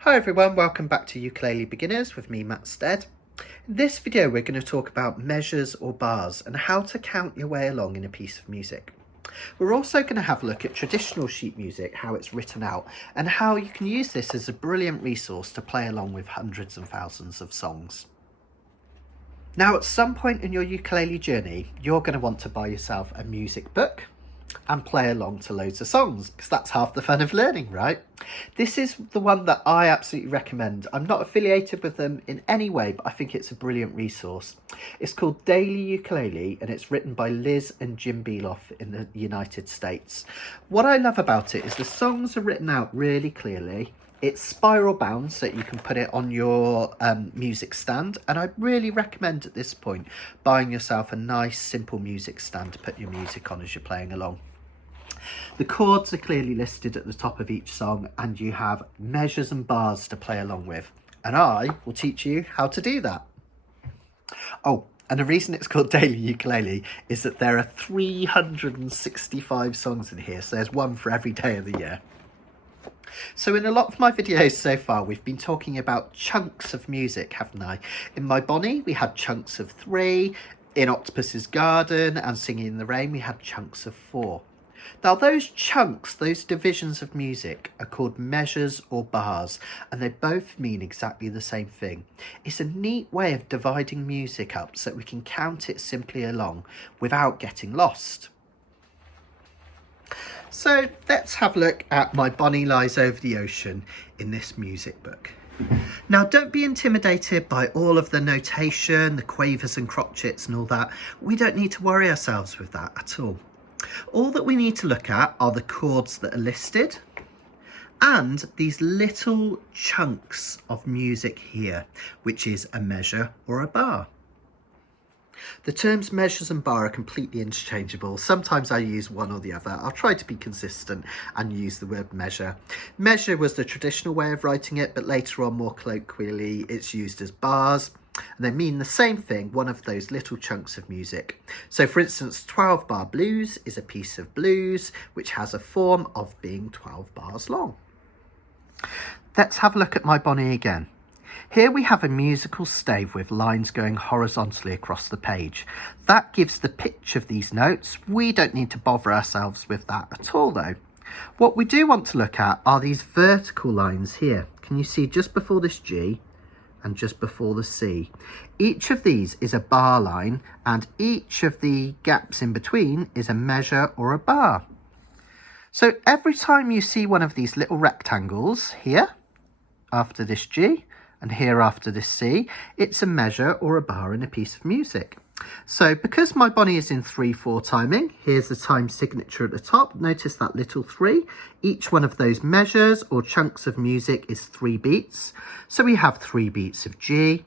Hi everyone, welcome back to Ukulele Beginners with me, Matt Stead. In this video we're going to talk about measures or bars and how to count your way along in a piece of music. We're also going to have a look at traditional sheet music, how it's written out, and how you can use this as a brilliant resource to play along with hundreds and thousands of songs. Now, at some point in your ukulele journey, you're going to want to buy yourself a music book and play along to loads of songs, because that's half the fun of learning, right? This is the one that I absolutely recommend. I'm not affiliated with them in any way, but I think it's a brilliant resource. It's called Daily Ukulele, and it's written by Liz and Jim Beloff in the United States. What I love about it is the songs are written out really clearly. It's spiral bound, so you can put it on your music stand, and I really recommend at this point buying yourself a nice simple music stand to put your music on as you're playing along. The chords are clearly listed at the top of each song, and you have measures and bars to play along with, and I will teach you how to do that. Oh, and the reason it's called Daily Ukulele is that there are 365 songs in here, so there's one for every day of the year. So in a lot of my videos so far, we've been talking about chunks of music, haven't I? In My Bonnie, we had chunks of 3. In Octopus's Garden and Singing in the Rain, we had chunks of 4. Now those chunks, those divisions of music are called measures or bars, and they both mean exactly the same thing. It's a neat way of dividing music up so that we can count it simply along without getting lost. So let's have a look at My Bonnie Lies Over the Ocean in this music book. Now, don't be intimidated by all of the notation, the quavers and crotchets and all that. We don't need to worry ourselves with that at all. All that we need to look at are the chords that are listed and these little chunks of music here, which is a measure or a bar. The terms measures and bar are completely interchangeable. Sometimes I use one or the other. I'll try to be consistent and use the word measure. Measure was the traditional way of writing it, but later on, more colloquially, it's used as bars. And they mean the same thing, one of those little chunks of music. So for instance, 12-bar blues is a piece of blues which has a form of being 12 bars long. Let's have a look at My Bonnie again. Here we have a musical stave with lines going horizontally across the page. That gives the pitch of these notes. We don't need to bother ourselves with that at all though. What we do want to look at are these vertical lines here. Can you see just before this G and just before the C? Each of these is a bar line, and each of the gaps in between is a measure or a bar. So every time you see one of these little rectangles here after this G, and here after this C, it's a measure or a bar in a piece of music. So because My Bonnie is in 3/4 timing, here's the time signature at the top. Notice that little 3. Each one of those measures or chunks of music is 3 beats. So we have 3 beats of G,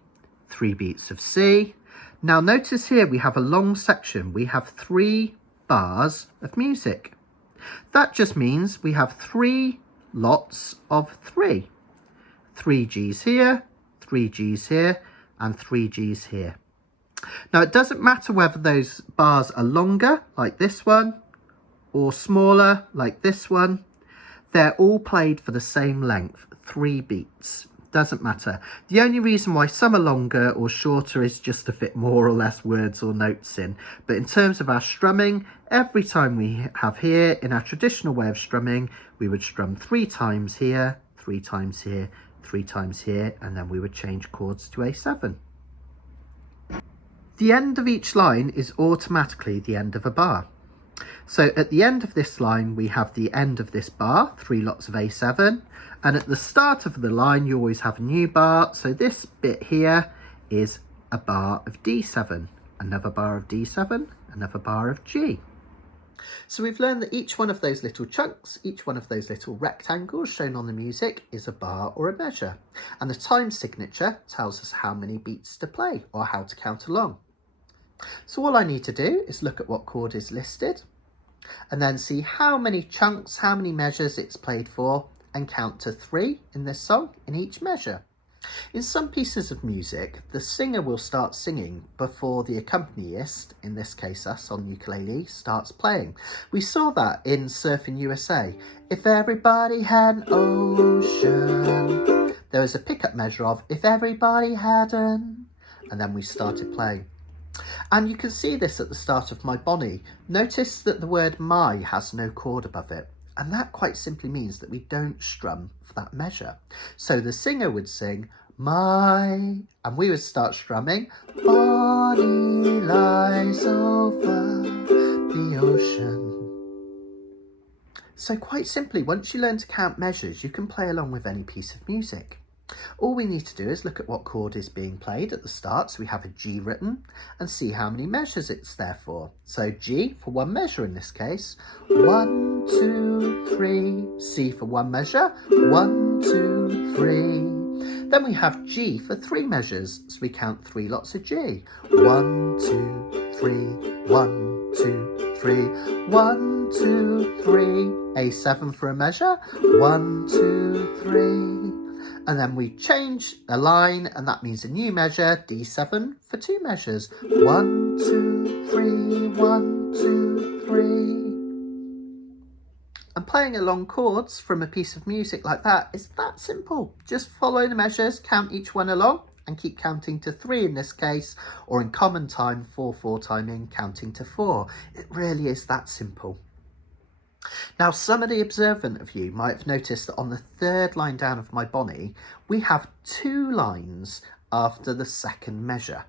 3 beats of C. Now notice here we have a long section. We have 3 bars of music. That just means we have 3 lots of 3. 3 Gs here, 3 Gs here, and 3 Gs here. Now it doesn't matter whether those bars are longer, like this one, or smaller, like this one. They're all played for the same length, 3 beats. Doesn't matter. The only reason why some are longer or shorter is just to fit more or less words or notes in. But in terms of our strumming, every time we have here, in our traditional way of strumming, we would strum 3 times here, 3 times here, 3 times here, and then we would change chords to A7. The end of each line is automatically the end of a bar. So at the end of this line, we have the end of this bar, 3 lots of A7, and at the start of the line, you always have a new bar. So this bit here is a bar of D7, another bar of D7, another bar of G. So we've learned that each one of those little chunks, each one of those little rectangles shown on the music is a bar or a measure. And the time signature tells us how many beats to play or how to count along. So all I need to do is look at what chord is listed and then see how many chunks, how many measures it's played for, and count to 3 in this song in each measure. In some pieces of music, the singer will start singing before the accompanist, in this case us on ukulele, starts playing. We saw that in Surfing USA. If everybody had an ocean, there was a pickup measure of if everybody hadn't, and then we started playing. And you can see this at the start of my Bonnie. Notice that the word my has no chord above it. And that quite simply means that we don't strum for that measure. So the singer would sing, my, and we would start strumming, Bonnie lies over the ocean. So quite simply, once you learn to count measures, you can play along with any piece of music. All we need to do is look at what chord is being played at the start. So we have a G written and see how many measures it's there for. So G for one measure in this case. 1, 2, 3. C for one measure. 1, 2, 3. Then we have G for three measures. So we count 3 lots of G. 1, 2, 3. 1, 2, 3. 1, 2, 3. A7 for a measure. 1, 2, 3. And then we change a line, and that means a new measure, D7 for 2 measures. 1, 2, 3, 1, 2, 3. And playing along chords from a piece of music like that is that simple. Just follow the measures, count each one along, and keep counting to 3 in this case, or in common time, 4/4 timing, counting to 4. It really is that simple. Now, some of the observant of you might have noticed that on the 3rd line down of my Bonnie, we have 2 lines after the 2nd measure.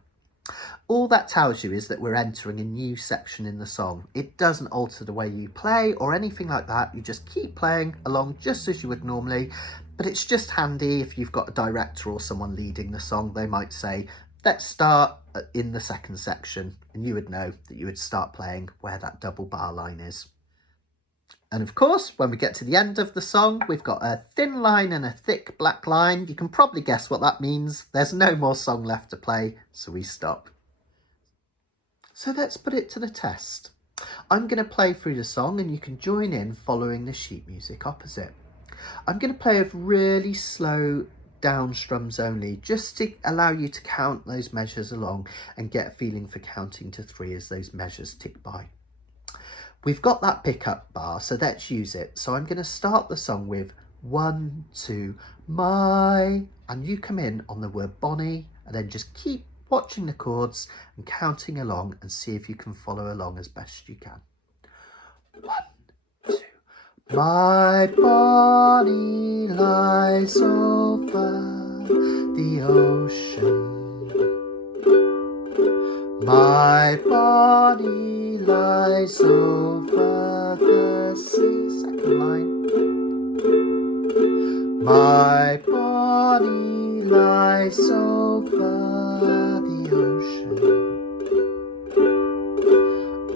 All that tells you is that we're entering a new section in the song. It doesn't alter the way you play or anything like that. You just keep playing along just as you would normally, but it's just handy if you've got a director or someone leading the song. They might say, let's start in the 2nd section, and you would know that you would start playing where that double bar line is. And of course, when we get to the end of the song, we've got a thin line and a thick black line. You can probably guess what that means. There's no more song left to play, so we stop. So let's put it to the test. I'm going to play through the song and you can join in following the sheet music opposite. I'm going to play with really slow down strums only, just to allow you to count those measures along and get a feeling for counting to 3 as those measures tick by. We've got that pickup bar, so let's use it. So I'm going to start the song with 1, 2, my, and you come in on the word Bonnie, and then just keep watching the chords and counting along and see if you can follow along as best you can. 1, 2, my Bonnie lies over the ocean. My Bonnie lies over the sea. 2nd line. My Bonnie lies over the ocean.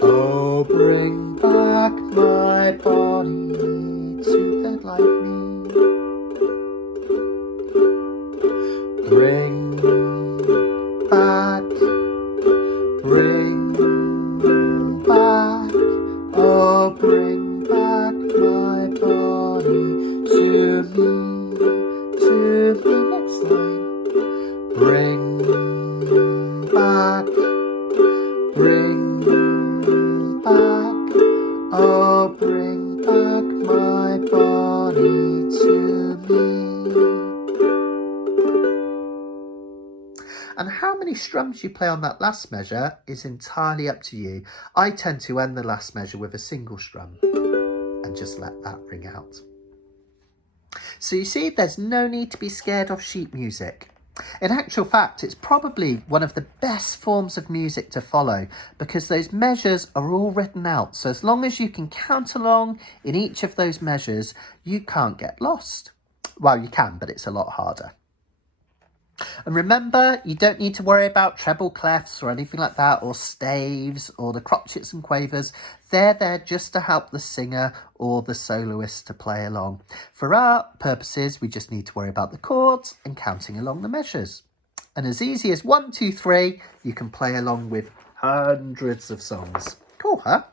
Oh, bring back my Bonnie to the lightning. Bring back. Bring back, oh bring back my Bonnie to me, next line. Bring back, oh bring back my Bonnie to me. And how many strums you play on that last measure is entirely up to you. I tend to end the last measure with a single strum and just let that ring out. So you see, there's no need to be scared of sheet music. In actual fact, it's probably one of the best forms of music to follow because those measures are all written out. So as long as you can count along in each of those measures, you can't get lost. Well, you can, but it's a lot harder. And remember, you don't need to worry about treble clefs or anything like that, or staves, or the crotchets and quavers. They're there just to help the singer or the soloist to play along. For our purposes, we just need to worry about the chords and counting along the measures. And as easy as 1, 2, 3, you can play along with hundreds of songs. Cool, huh?